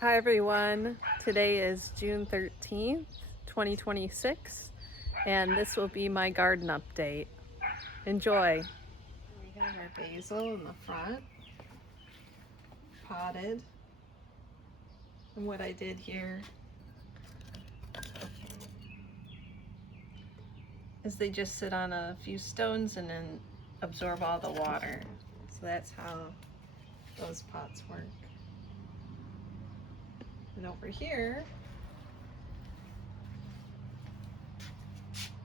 Hi everyone, today is June 13th, 2026, and this will be my garden update. Enjoy! We have our basil in the front, potted, and what I did here is they just sit on a few stones and then absorb all the water. So that's how those pots work. And over here,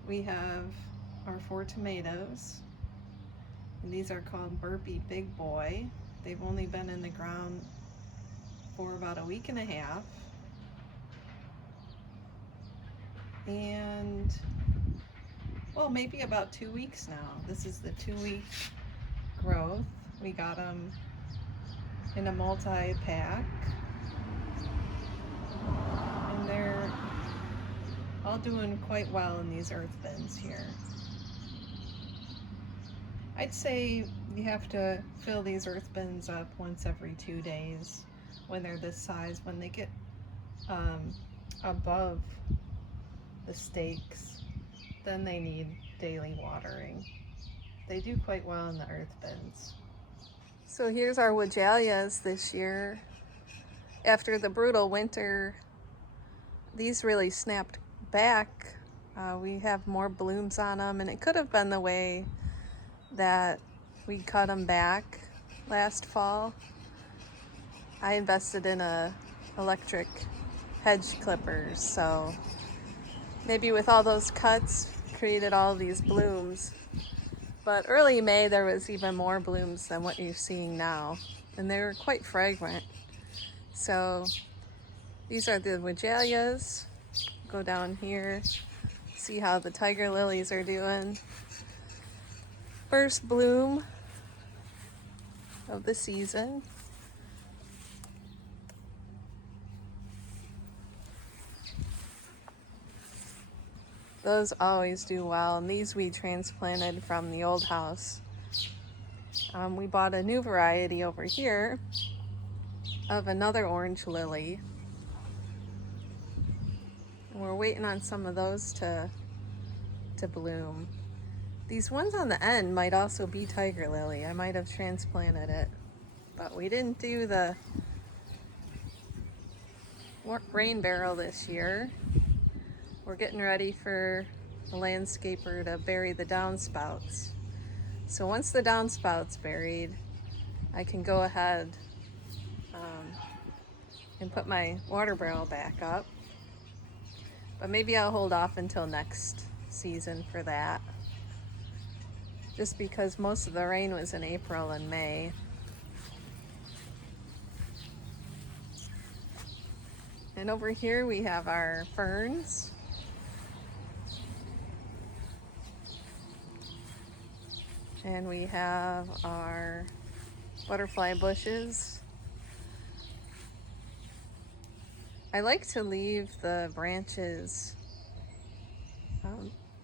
we have our 4 tomatoes. And these are called Burpee Big Boy. They've only been in the ground for about a week and a half. And, well, maybe about 2 weeks now. This is the 2-week growth. We got them in a multi-pack. And they're all doing quite well in these earth bins here. I'd say you have to fill these earth bins up once every 2 days when they're this size. When they get above the stakes, then they need daily watering. They do quite well in the earth bins. So here's our Weigelias this year. After the brutal winter, these really snapped back. We have more blooms on them, and it could have been the way that we cut them back last fall. I invested in a electric hedge clippers, so maybe with all those cuts created all these blooms. But early May there was even more blooms than what you're seeing now, and they were quite fragrant. So these are the Weigelias. Go down here, see how the tiger lilies are doing. First bloom of the season. Those always do well, and these we transplanted from the old house. We bought a new variety over here of another orange lily, and we're waiting on some of those to bloom. These ones on the end might also be tiger lily. I might have transplanted it, but we didn't do the rain barrel this year. We're getting ready for the landscaper to bury the downspouts. So once the downspouts buried, I can go ahead and put my water barrel back up. But maybe I'll hold off until next season for that, just because most of the rain was in April and May. And over here we have our ferns. And we have our butterfly bushes. I like to leave the branches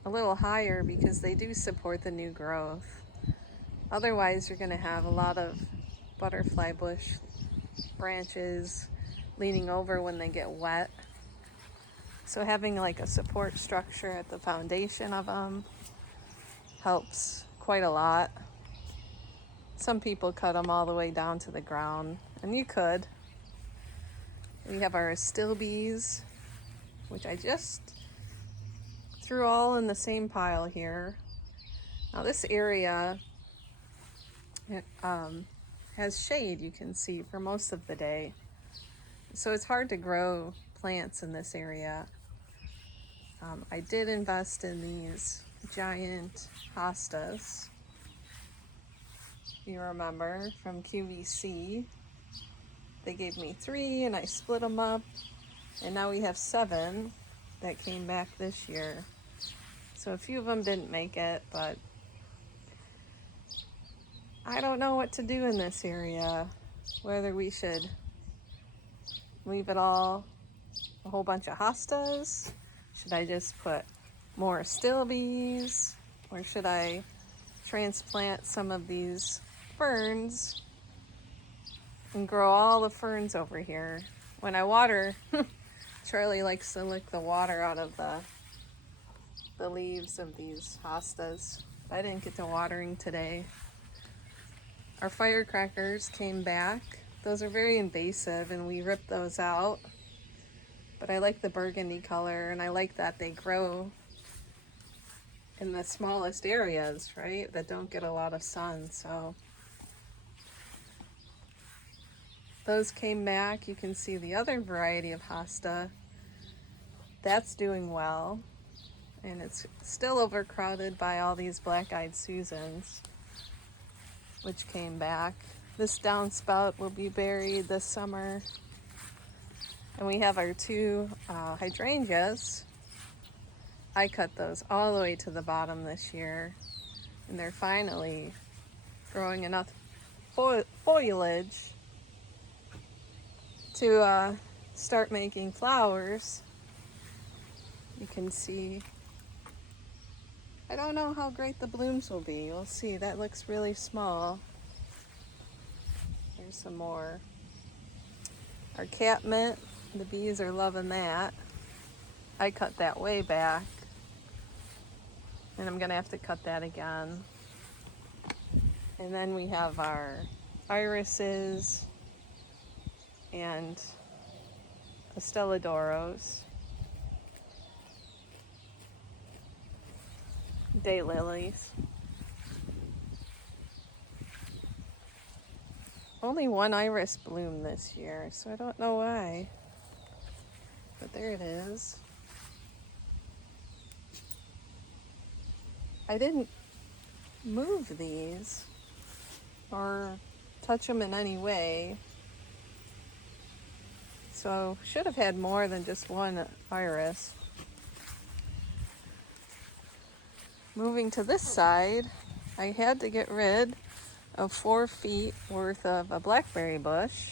a little higher because they do support the new growth. Otherwise, you're going to have a lot of butterfly bush branches leaning over when they get wet. So having like a support structure at the foundation of them helps quite a lot. Some people cut them all the way down to the ground, and you could. We have our astilbes, which I just threw all in the same pile here. Now this area has shade, you can see, for most of the day. So it's hard to grow plants in this area. I did invest in these giant hostas, if you remember, from QVC. They gave me 3 and I split them up, and now we have 7 that came back this year. So a few of them didn't make it, but I don't know what to do in this area, whether we should leave it all a whole bunch of hostas. Should I just put more astilbes, or should I transplant some of these ferns and grow all the ferns over here? when I water, Charlie likes to lick the water out of the leaves of these hostas. I didn't get to watering today. Our firecrackers came back. Those are very invasive and we ripped those out. But I like the burgundy color and I like that they grow in the smallest areas, right? That don't get a lot of sun, so. Those came back. You can see the other variety of hosta. That's doing well. And it's still overcrowded by all these black-eyed Susans, which came back. This downspout will be buried this summer. And we have our two hydrangeas. I cut those all the way to the bottom this year. And they're finally growing enough foliage to start making flowers. You can see, I don't know how great the blooms will be. We'll see. That looks really small. Here's some more. Our catmint, the bees are loving that. I cut that way back. And I'm gonna have to cut that again. And then we have our irises and Stellodoros, daylilies. Only one iris bloomed this year, so I don't know why. But there it is. I didn't move these or touch them in any way. So should have had more than just one iris. Moving to this side, I had to get rid of 4 feet worth of a blackberry bush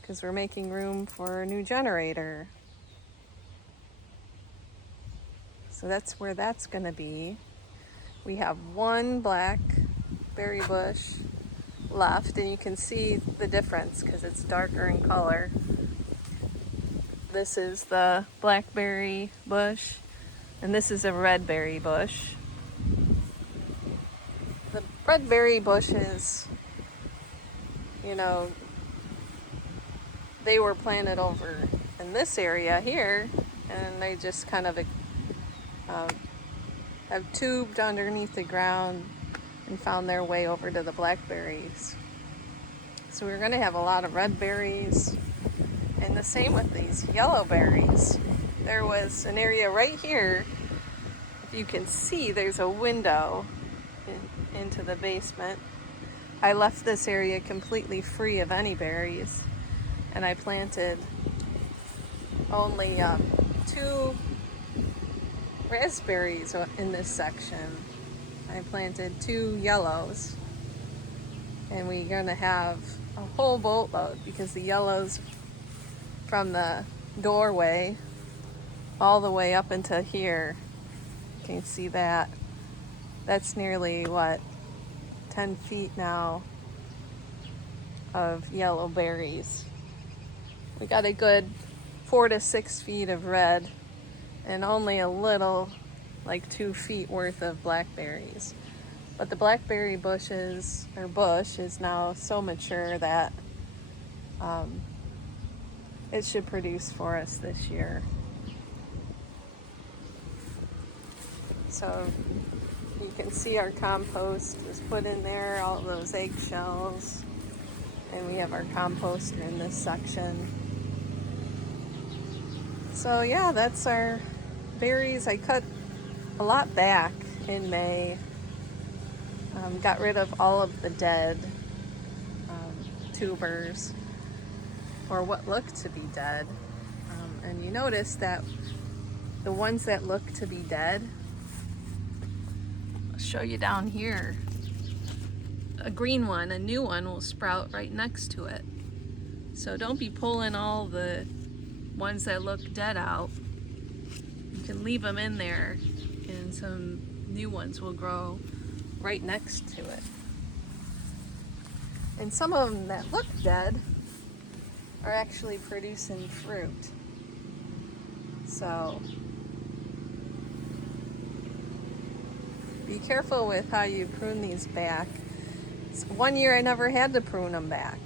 because we're making room for a new generator. So that's where that's gonna be. We have one blackberry bush left, and you can see the difference because it's darker in color. This is the blackberry bush, and this is a redberry bush. The redberry bushes, you know, they were planted over in this area here, and they just kind of have tubed underneath the ground and found their way over to the blackberries. So we're going to have a lot of red berries, and the same with these yellow berries. There was an area right here, if you can see, there's a window into the basement. I left this area completely free of any berries, and I planted only 2 raspberries in this section. I planted 2 yellows, and we're gonna have a whole boatload because the yellows from the doorway all the way up into here, you can see that. That's nearly, 10 feet now of yellow berries. We got a good 4 to 6 feet of red and only a little, like 2 feet worth of blackberries. But the blackberry bush is now so mature that it should produce for us this year. So you can see our compost was put in there, all those eggshells, and we have our composter in this section. So yeah, that's our berries. I cut a lot back in May. Got rid of all of the dead tubers, or what looked to be dead. And you notice that the ones that look to be dead, I'll show you down here, a green one, a new one will sprout right next to it. So don't be pulling all the ones that look dead out. You can leave them in there and some new ones will grow right next to it. And some of them that look dead, are actually producing fruit. So be careful with how you prune these back. One year I never had to prune them back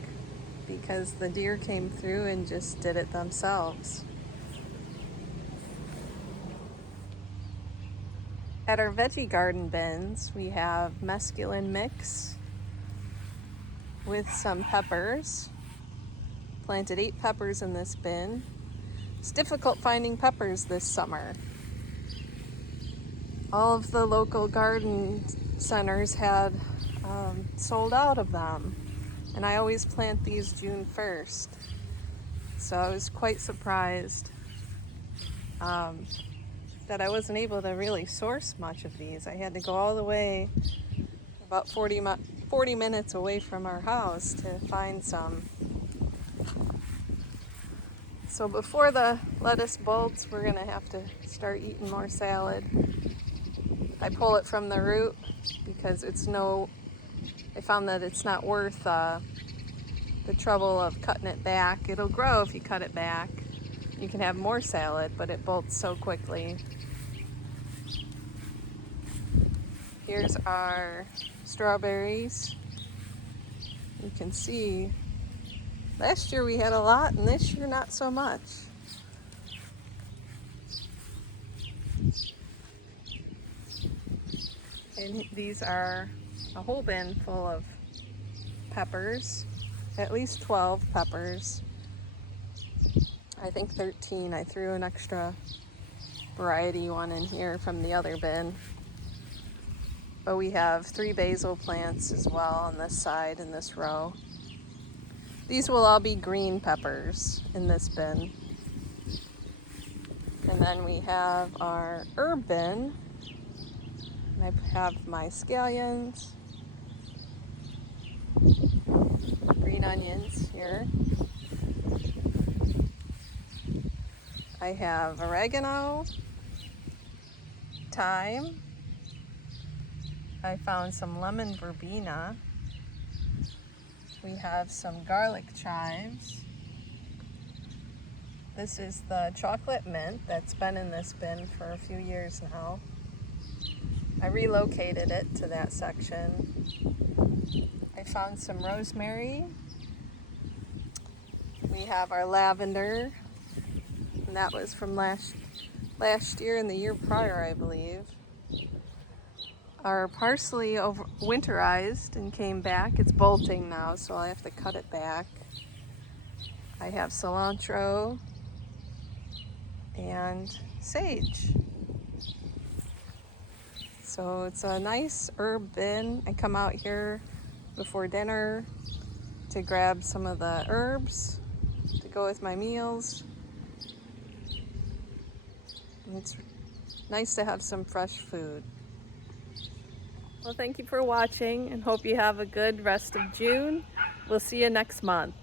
because the deer came through and just did it themselves. At our veggie garden bins, we have mesclun mix with some peppers. Planted 8 peppers in this bin. It's difficult finding peppers this summer. All of the local garden centers had sold out of them, and I always plant these June 1st. So I was quite surprised that I wasn't able to really source much of these. I had to go all the way about 40 minutes away from our house to find some. So before the lettuce bolts, we're gonna have to start eating more salad. I pull it from the root because I found that it's not worth the trouble of cutting it back. It'll grow if you cut it back. You can have more salad, but it bolts so quickly. Here's our strawberries. You can see last year we had a lot, and this year not so much. And these are a whole bin full of peppers, at least 12 peppers. I think 13. I threw an extra variety one in here from the other bin. But we have 3 basil plants as well on this side in this row. These will all be green peppers in this bin. And then we have our herb bin. I have my scallions, green onions here. I have oregano, thyme. I found some lemon verbena. We have some garlic chives. This is the chocolate mint that's been in this bin for a few years now. I relocated it to that section. I found some rosemary. We have our lavender, and that was from last year and the year prior, I believe. Our parsley winterized and came back. It's bolting now, so I have to cut it back. I have cilantro and sage. So it's a nice herb bin. I come out here before dinner to grab some of the herbs to go with my meals. And it's nice to have some fresh food. Well, thank you for watching and hope you have a good rest of June. We'll see you next month.